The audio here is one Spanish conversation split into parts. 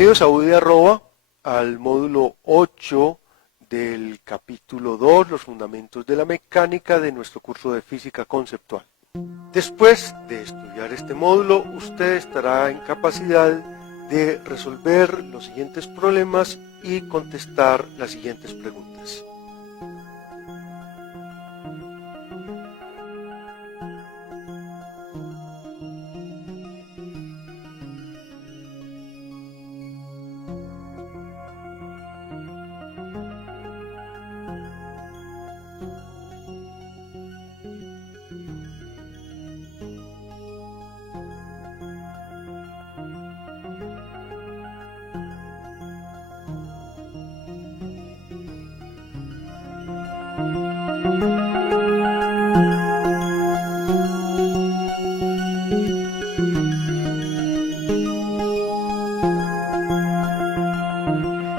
Bienvenidos a UDI Arroba, al módulo 8 del capítulo 2, los fundamentos de la mecánica de nuestro curso de física conceptual. Después de estudiar este módulo, usted estará en capacidad de resolver los siguientes problemas y contestar las siguientes preguntas.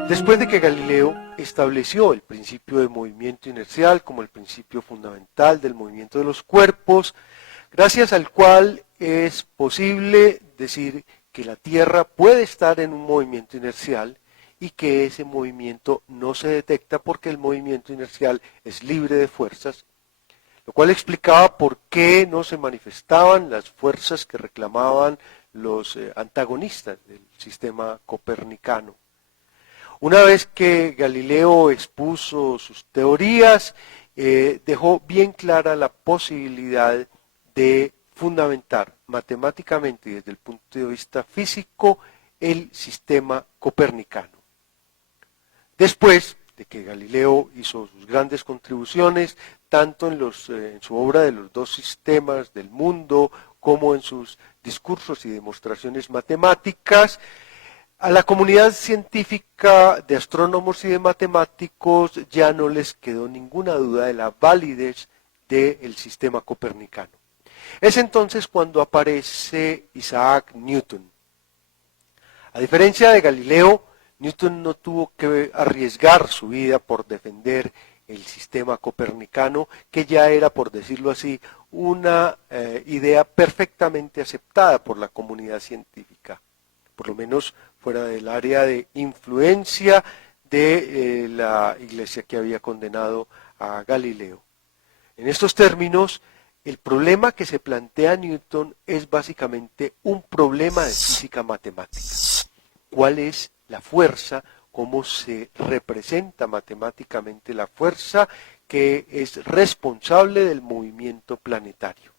Después de que Galileo estableció el principio de movimiento inercial como el principio fundamental del movimiento de los cuerpos, gracias al cual es posible decir que la Tierra puede estar en un movimiento inercial y que ese movimiento no se detecta porque el movimiento inercial es libre de fuerzas, lo cual explicaba por qué no se manifestaban las fuerzas que reclamaban los antagonistas del sistema copernicano. Una vez que Galileo expuso sus teorías, dejó bien clara la posibilidad de fundamentar matemáticamente y desde el punto de vista físico el sistema copernicano. Después de que Galileo hizo sus grandes contribuciones, tanto en su obra de los dos sistemas del mundo, como en sus discursos y demostraciones matemáticas, a la comunidad científica de astrónomos y de matemáticos ya no les quedó ninguna duda de la validez del sistema copernicano. Es entonces cuando aparece Isaac Newton. A diferencia de Galileo, Newton no tuvo que arriesgar su vida por defender el sistema copernicano, que ya era, por decirlo así, una idea perfectamente aceptada por la comunidad científica, por lo menos fuera del área de influencia de la iglesia que había condenado a Galileo. En estos términos, el problema que se plantea Newton es básicamente un problema de física matemática. ¿Cuál es la fuerza? ¿Cómo se representa matemáticamente la fuerza que es responsable del movimiento planetario?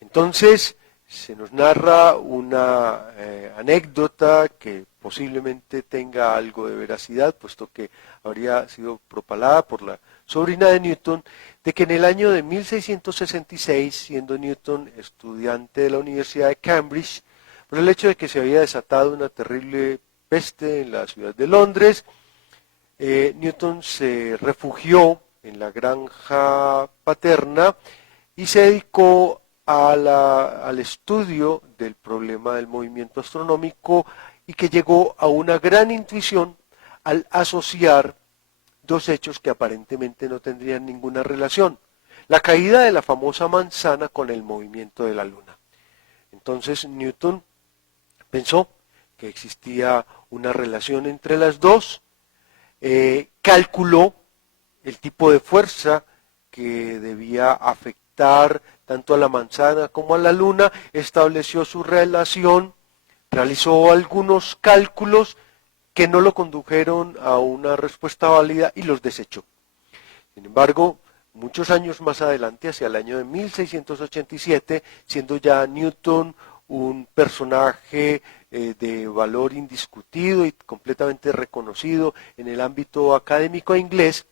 Entonces, se nos narra una anécdota que posiblemente tenga algo de veracidad, puesto que habría sido propalada por la sobrina de Newton, de que en el año de 1666, siendo Newton estudiante de la Universidad de Cambridge, por el hecho de que se había desatado una terrible peste en la ciudad de Londres, Newton se refugió en la granja paterna y se dedicó al estudio del problema del movimiento astronómico y que llegó a una gran intuición al asociar dos hechos que aparentemente no tendrían ninguna relación: la caída de la famosa manzana con el movimiento de la luna. Entonces Newton pensó que existía una relación entre las dos, calculó el tipo de fuerza que debía afectar tanto a la manzana como a la luna, estableció su relación, realizó algunos cálculos que no lo condujeron a una respuesta válida y los desechó. Sin embargo, muchos años más adelante, hacia el año de 1687, siendo ya Newton un personaje de valor indiscutido y completamente reconocido en el ámbito académico inglés,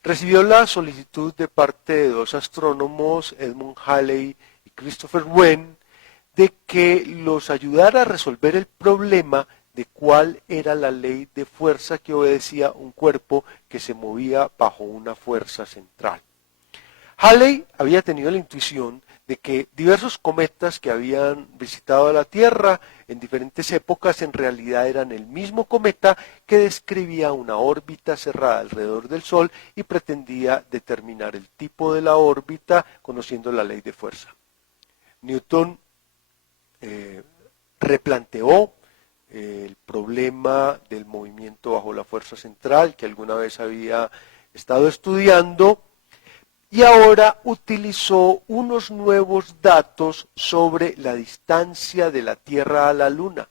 recibió la solicitud de parte de dos astrónomos, Edmund Halley y Christopher Wren, de que los ayudara a resolver el problema de cuál era la ley de fuerza que obedecía un cuerpo que se movía bajo una fuerza central. Halley había tenido la intuición de que diversos cometas que habían visitado la Tierra en diferentes épocas en realidad eran el mismo cometa que describía una órbita cerrada alrededor del Sol y pretendía determinar el tipo de la órbita conociendo la ley de fuerza. Newton replanteó el problema del movimiento bajo la fuerza central que alguna vez había estado estudiando, y ahora utilizó unos nuevos datos sobre la distancia de la Tierra a la Luna.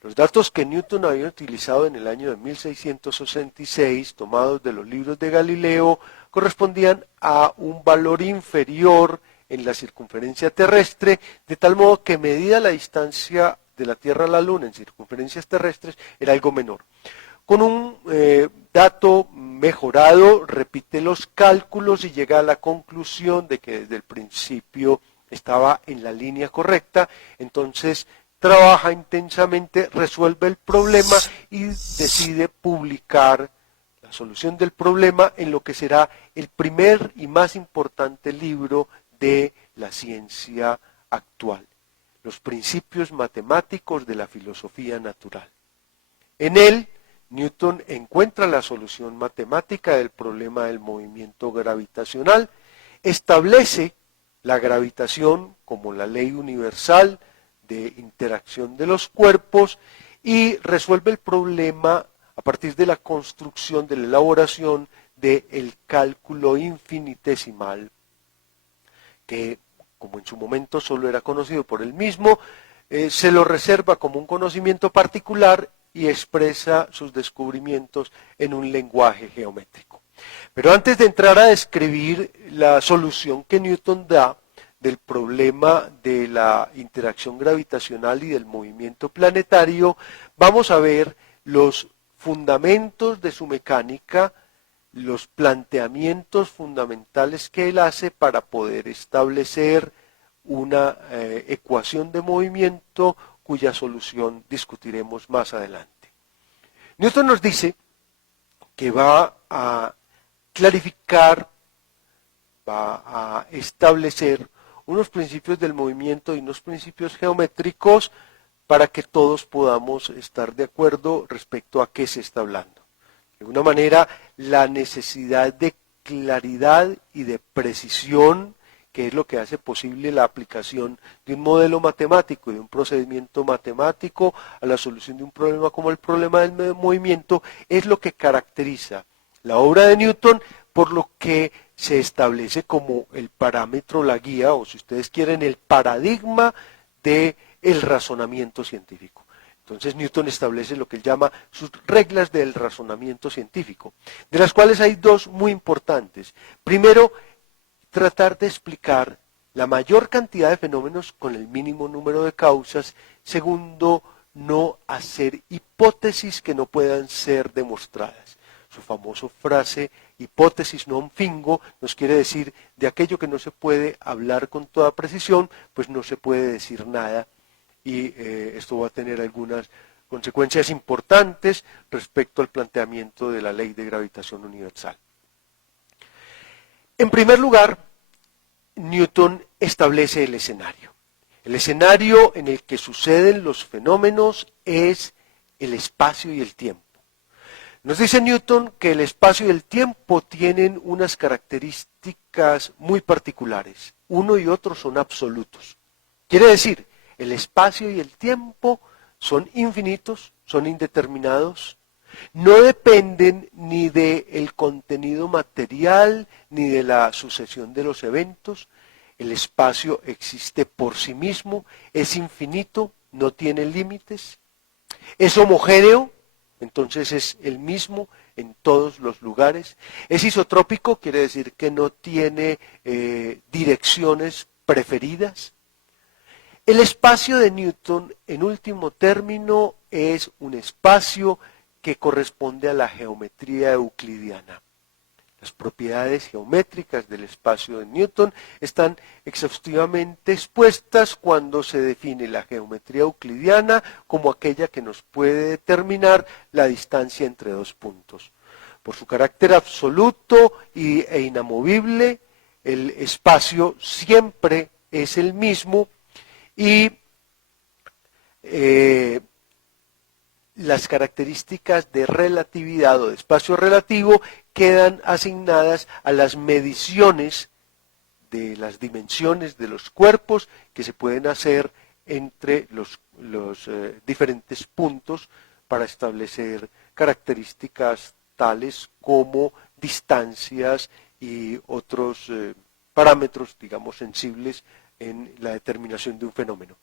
Los datos que Newton había utilizado en el año de 1666, tomados de los libros de Galileo, correspondían a un valor inferior en la circunferencia terrestre, de tal modo que medida la distancia de la Tierra a la Luna en circunferencias terrestres era algo menor. Con un dato mejorado, repite los cálculos y llega a la conclusión de que desde el principio estaba en la línea correcta. Entonces trabaja intensamente, resuelve el problema y decide publicar la solución del problema en lo que será el primer y más importante libro de la ciencia actual, Los Principios Matemáticos de la Filosofía Natural. En él, Newton encuentra la solución matemática del problema del movimiento gravitacional, establece la gravitación como la ley universal de interacción de los cuerpos y resuelve el problema a partir de la construcción, de la elaboración del cálculo infinitesimal, que como en su momento solo era conocido por él mismo, se lo reserva como un conocimiento particular y expresa sus descubrimientos en un lenguaje geométrico. Pero antes de entrar a describir la solución que Newton da del problema de la interacción gravitacional y del movimiento planetario, vamos a ver los fundamentos de su mecánica, los planteamientos fundamentales que él hace para poder establecer una ecuación de movimiento cuya solución discutiremos más adelante. Newton nos dice que va a clarificar, va a establecer unos principios del movimiento y unos principios geométricos para que todos podamos estar de acuerdo respecto a qué se está hablando. De alguna manera, la necesidad de claridad y de precisión, que es lo que hace posible la aplicación de un modelo matemático y de un procedimiento matemático a la solución de un problema como el problema del movimiento, es lo que caracteriza la obra de Newton, por lo que se establece como el parámetro, la guía, o si ustedes quieren, el paradigma del razonamiento científico. Entonces Newton establece lo que él llama sus reglas del razonamiento científico, de las cuales hay dos muy importantes. Primero, tratar de explicar la mayor cantidad de fenómenos con el mínimo número de causas. Segundo, no hacer hipótesis que no puedan ser demostradas. Su famosa frase, hipótesis non fingo, nos quiere decir, de aquello que no se puede hablar con toda precisión, pues no se puede decir nada, y esto va a tener algunas consecuencias importantes respecto al planteamiento de la ley de gravitación universal. En primer lugar, Newton establece el escenario. El escenario en el que suceden los fenómenos es el espacio y el tiempo. Nos dice Newton que el espacio y el tiempo tienen unas características muy particulares. Uno y otro son absolutos. Quiere decir, el espacio y el tiempo son infinitos, son indeterminados, no dependen ni del contenido material ni de la sucesión de los eventos. El espacio existe por sí mismo, es infinito, no tiene límites, es homogéneo, entonces es el mismo en todos los lugares. Es isotrópico, quiere decir que no tiene direcciones preferidas. El espacio de Newton, en último término, es un espacio que corresponde a la geometría euclidiana. Las propiedades geométricas del espacio de Newton están exhaustivamente expuestas cuando se define la geometría euclidiana como aquella que nos puede determinar la distancia entre dos puntos. Por su carácter absoluto e inamovible, el espacio siempre es el mismo y las características de relatividad o de espacio relativo quedan asignadas a las mediciones de las dimensiones de los cuerpos que se pueden hacer entre los diferentes puntos para establecer características tales como distancias y otros parámetros, digamos, sensibles en la determinación de un fenómeno.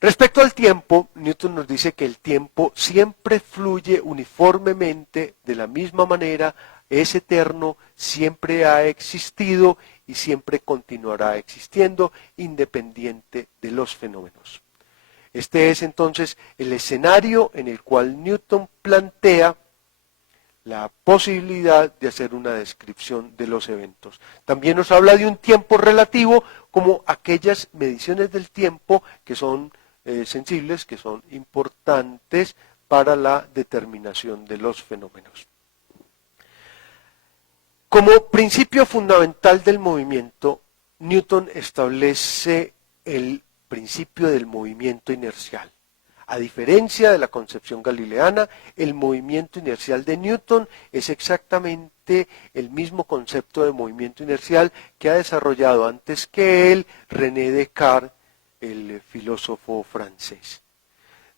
Respecto al tiempo, Newton nos dice que el tiempo siempre fluye uniformemente de la misma manera, es eterno, siempre ha existido y siempre continuará existiendo, independiente de los fenómenos. Este es entonces el escenario en el cual Newton plantea la posibilidad de hacer una descripción de los eventos. También nos habla de un tiempo relativo, como aquellas mediciones del tiempo que son sensibles, que son importantes para la determinación de los fenómenos. Como principio fundamental del movimiento, Newton establece el principio del movimiento inercial. A diferencia de la concepción galileana, el movimiento inercial de Newton es exactamente el mismo concepto de movimiento inercial que ha desarrollado antes que él René Descartes, el filósofo francés.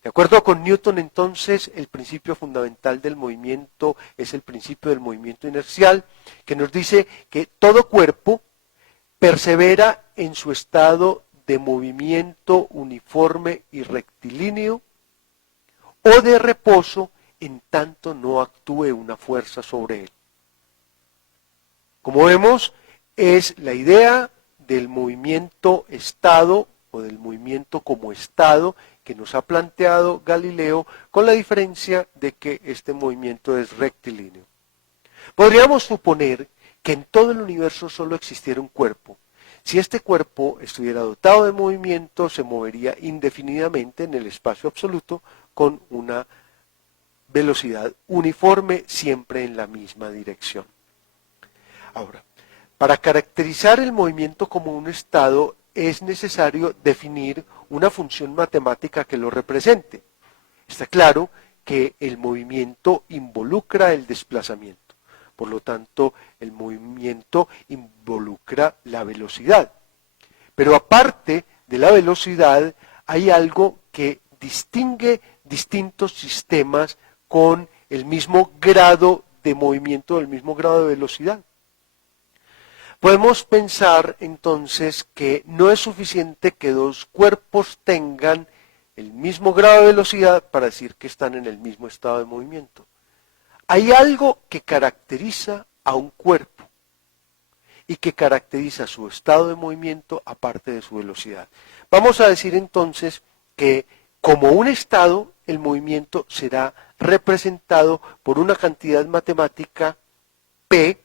De acuerdo con Newton, entonces, el principio fundamental del movimiento es el principio del movimiento inercial, que nos dice que todo cuerpo persevera en su estado de movimiento uniforme y rectilíneo o de reposo en tanto no actúe una fuerza sobre él. Como vemos, es la idea del movimiento estado o del movimiento como estado que nos ha planteado Galileo, con la diferencia de que este movimiento es rectilíneo. Podríamos suponer que en todo el universo solo existiera un cuerpo. Si este cuerpo estuviera dotado de movimiento, se movería indefinidamente en el espacio absoluto con una velocidad uniforme, siempre en la misma dirección. Ahora, para caracterizar el movimiento como un estado, es necesario definir una función matemática que lo represente. Está claro que el movimiento involucra el desplazamiento. Por lo tanto, el movimiento involucra la velocidad. Pero aparte de la velocidad, hay algo que distingue distintos sistemas con el mismo grado de movimiento, el mismo grado de velocidad. Podemos pensar entonces que no es suficiente que dos cuerpos tengan el mismo grado de velocidad para decir que están en el mismo estado de movimiento. Hay algo que caracteriza a un cuerpo y que caracteriza su estado de movimiento aparte de su velocidad. Vamos a decir entonces que como un estado, el movimiento será representado por una cantidad matemática P,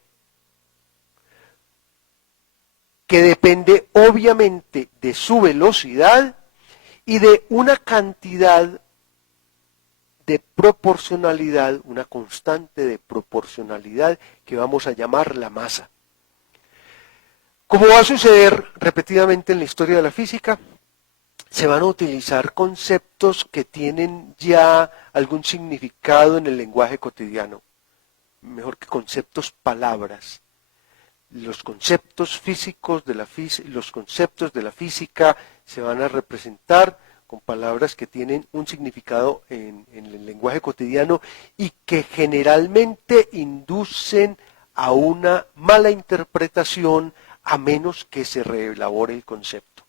que depende obviamente de su velocidad y de una cantidad de proporcionalidad, una constante de proporcionalidad que vamos a llamar la masa. Como va a suceder repetidamente en la historia de la física, se van a utilizar conceptos que tienen ya algún significado en el lenguaje cotidiano, mejor que conceptos, palabras. Los conceptos físicos los conceptos de la física se van a representar con palabras que tienen un significado en el lenguaje cotidiano y que generalmente inducen a una mala interpretación a menos que se reelabore el concepto.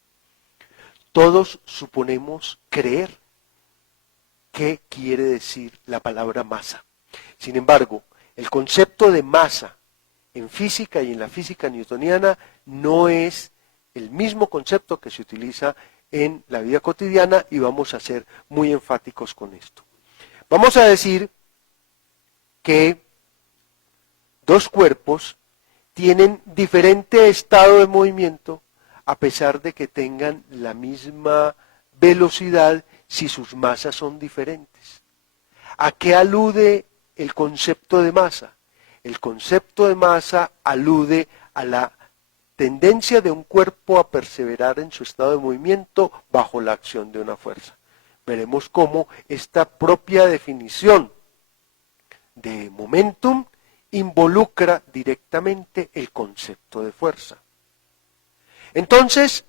Todos suponemos creer qué quiere decir la palabra masa. Sin embargo, el concepto de masa en física y en la física newtoniana no es el mismo concepto que se utiliza en la vida cotidiana y vamos a ser muy enfáticos con esto. Vamos a decir que dos cuerpos tienen diferente estado de movimiento a pesar de que tengan la misma velocidad si sus masas son diferentes. ¿A qué alude el concepto de masa? El concepto de masa alude a la tendencia de un cuerpo a perseverar en su estado de movimiento bajo la acción de una fuerza. Veremos cómo esta propia definición de momentum involucra directamente el concepto de fuerza. Entonces,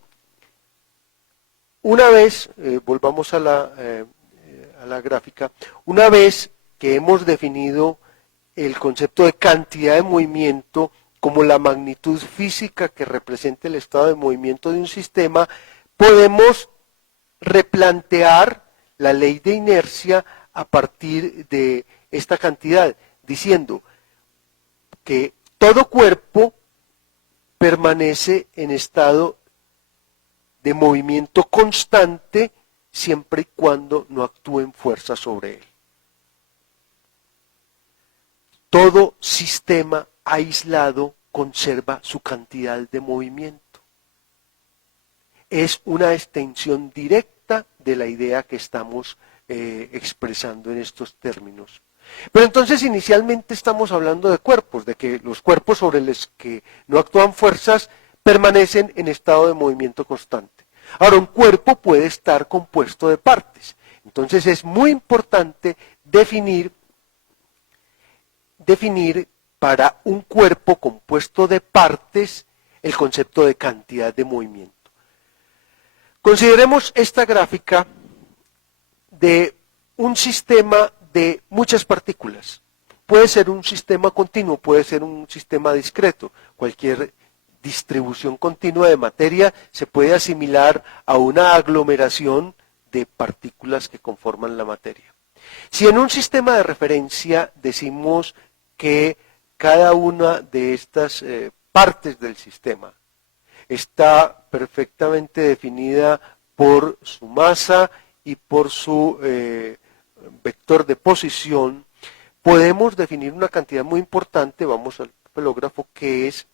Una vez, volvamos a la gráfica, una vez que hemos definido el concepto de cantidad de movimiento como la magnitud física que representa el estado de movimiento de un sistema, podemos replantear la ley de inercia a partir de esta cantidad, diciendo que todo cuerpo permanece en estado de movimiento constante siempre y cuando no actúen fuerzas sobre él. Todo sistema aislado conserva su cantidad de movimiento. Es una extensión directa de la idea que estamos expresando en estos términos. Pero entonces inicialmente estamos hablando de cuerpos, de que los cuerpos sobre los que no actúan fuerzas permanecen en estado de movimiento constante. Ahora, un cuerpo puede estar compuesto de partes. Entonces es muy importante definir para un cuerpo compuesto de partes el concepto de cantidad de movimiento. Consideremos esta gráfica de un sistema de muchas partículas. Puede ser un sistema continuo, puede ser un sistema discreto. Cualquier distribución continua de materia se puede asimilar a una aglomeración de partículas que conforman la materia. Si en un sistema de referencia decimos que cada una de estas partes del sistema está perfectamente definida por su masa y por su vector de posición, podemos definir una cantidad muy importante, vamos al papelógrafo, que es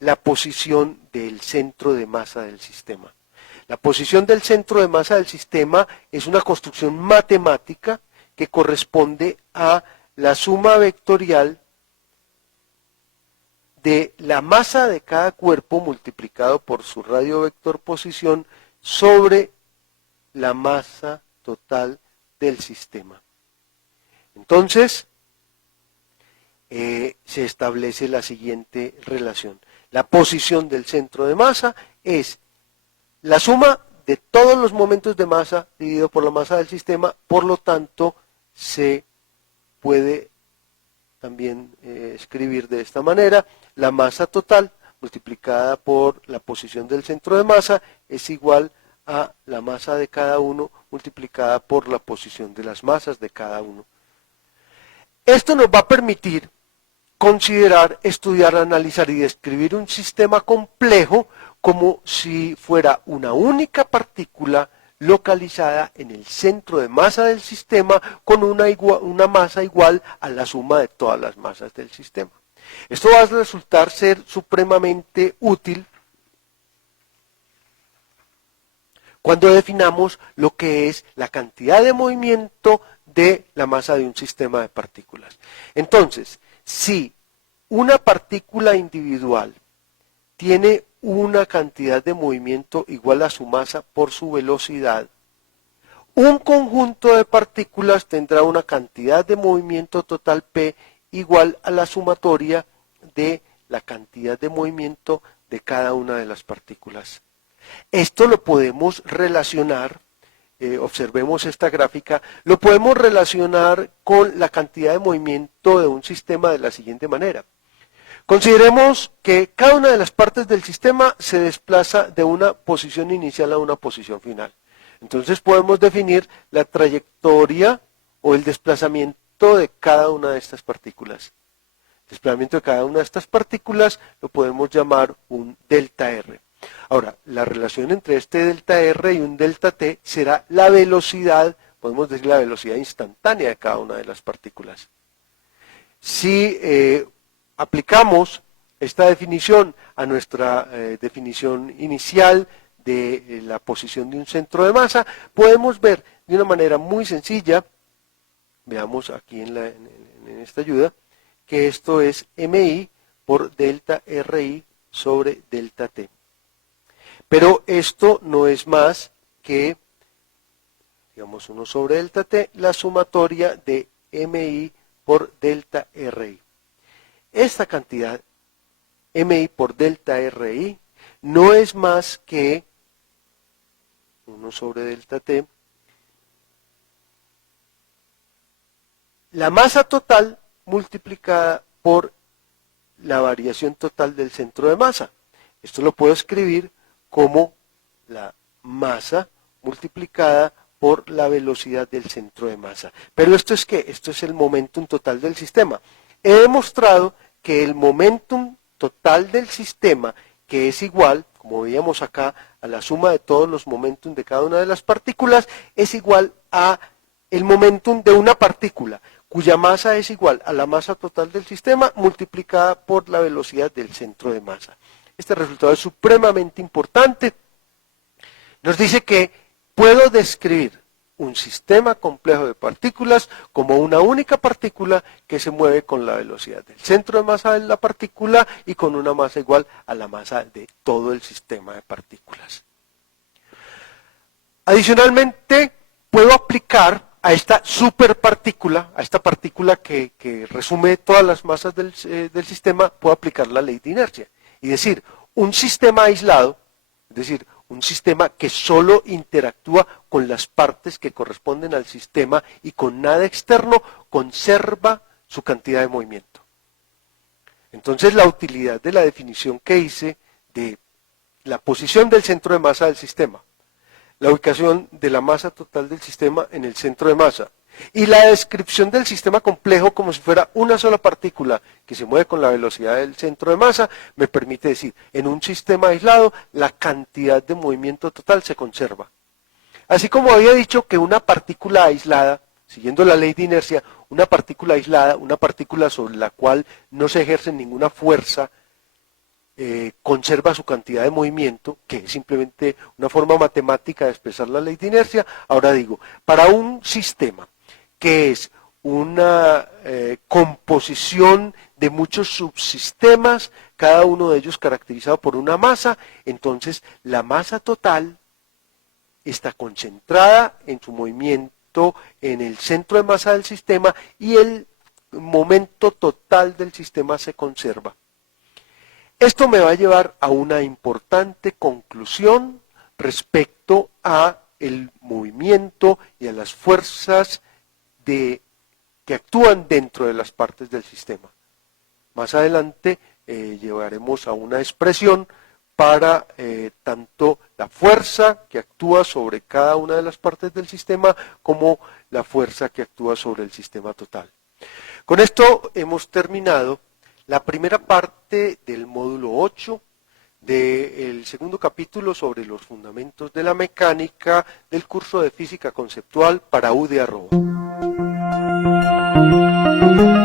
la posición del centro de masa del sistema. La posición del centro de masa del sistema es una construcción matemática que corresponde a la suma vectorial de la masa de cada cuerpo multiplicado por su radio vector posición sobre la masa total del sistema. Entonces, se establece la siguiente relación. La posición del centro de masa es la suma de todos los momentos de masa dividido por la masa del sistema, por lo tanto, se puede también escribir de esta manera: la masa total multiplicada por la posición del centro de masa es igual a la masa de cada uno multiplicada por la posición de las masas de cada uno. Esto nos va a permitir considerar, estudiar, analizar y describir un sistema complejo como si fuera una única partícula localizada en el centro de masa del sistema con una masa igual a la suma de todas las masas del sistema. Esto va a resultar ser supremamente útil cuando definamos lo que es la cantidad de movimiento de la masa de un sistema de partículas. Entonces, si una partícula individual tiene una cantidad de movimiento igual a su masa por su velocidad, un conjunto de partículas tendrá una cantidad de movimiento total P igual a la sumatoria de la cantidad de movimiento de cada una de las partículas. Esto lo podemos relacionar, observemos esta gráfica, lo podemos relacionar con la cantidad de movimiento de un sistema de la siguiente manera. Consideremos que cada una de las partes del sistema se desplaza de una posición inicial a una posición final. Entonces podemos definir la trayectoria o el desplazamiento de cada una de estas partículas. El desplazamiento de cada una de estas partículas lo podemos llamar un delta R. Ahora, la relación entre este delta R y un delta T será la velocidad, podemos decir la velocidad instantánea de cada una de las partículas. Si aplicamos esta definición a nuestra definición inicial de la posición de un centro de masa, podemos ver de una manera muy sencilla, veamos aquí en esta ayuda, que esto es MI por delta RI sobre delta T. Pero esto no es más que, digamos, 1 sobre delta T, la sumatoria de MI por delta RI. Esta cantidad, MI por delta RI, no es más que 1 sobre delta T, la masa total multiplicada por la variación total del centro de masa. Esto lo puedo escribir como la masa multiplicada por la velocidad del centro de masa. Pero ¿esto es qué? Esto es el momentum total del sistema. He demostrado que el momentum total del sistema, que es igual, como veíamos acá, a la suma de todos los momentum de cada una de las partículas, es igual a el momentum de una partícula, cuya masa es igual a la masa total del sistema multiplicada por la velocidad del centro de masa. Este resultado es supremamente importante. Nos dice que puedo describir un sistema complejo de partículas como una única partícula que se mueve con la velocidad del centro de masa de la partícula y con una masa igual a la masa de todo el sistema de partículas. Adicionalmente, puedo aplicar a esta superpartícula, a esta partícula que resume todas las masas del sistema, puedo aplicar la ley de inercia. Y decir, un sistema aislado, es decir, un sistema que solo interactúa con las partes que corresponden al sistema y con nada externo, conserva su cantidad de movimiento. Entonces, la utilidad de la definición que hice de la posición del centro de masa del sistema, la ubicación de la masa total del sistema en el centro de masa y la descripción del sistema complejo como si fuera una sola partícula que se mueve con la velocidad del centro de masa, me permite decir, en un sistema aislado la cantidad de movimiento total se conserva. Así como había dicho que una partícula aislada, siguiendo la ley de inercia, una partícula aislada, una partícula sobre la cual no se ejerce ninguna fuerza, conserva su cantidad de movimiento, que es simplemente una forma matemática de expresar la ley de inercia. Ahora digo, para un sistema que es una composición de muchos subsistemas, cada uno de ellos caracterizado por una masa, entonces la masa total está concentrada en su movimiento en el centro de masa del sistema y el momento total del sistema se conserva. Esto me va a llevar a una importante conclusión respecto a el movimiento y a las fuerzas que actúan dentro de las partes del sistema. Más adelante llevaremos a una expresión para tanto la fuerza que actúa sobre cada una de las partes del sistema como la fuerza que actúa sobre el sistema total. Con esto hemos terminado la primera parte del módulo 8 del segundo capítulo sobre los fundamentos de la mecánica del curso de física conceptual para UD @.